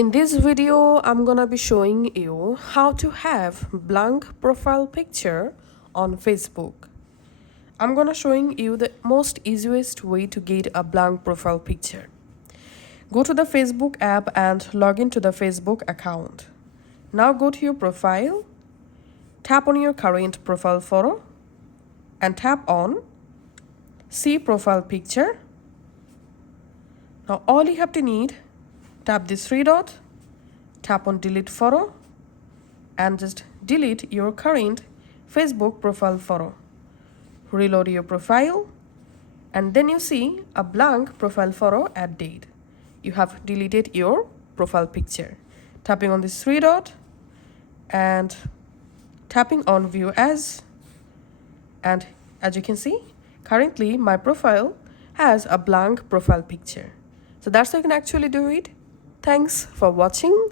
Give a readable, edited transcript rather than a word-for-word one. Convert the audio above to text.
In this video, I'm gonna be showing you how to have blank profile picture on Facebook. I'm gonna showing you the most easiest way to get a blank profile picture. Go to the Facebook app and log into the Facebook account. Now go to your profile, tap on your current profile photo and tap on See Profile Picture. Now all you have to need, tap this three dot, tap on Delete Photo and just delete your current Facebook profile photo. Reload your profile and then you see a blank profile photo at date. You have deleted your profile picture. Tapping on this three dot and tapping on View As, and as you can see, currently my profile has a blank profile picture. So that's how you can actually do it. Thanks for watching.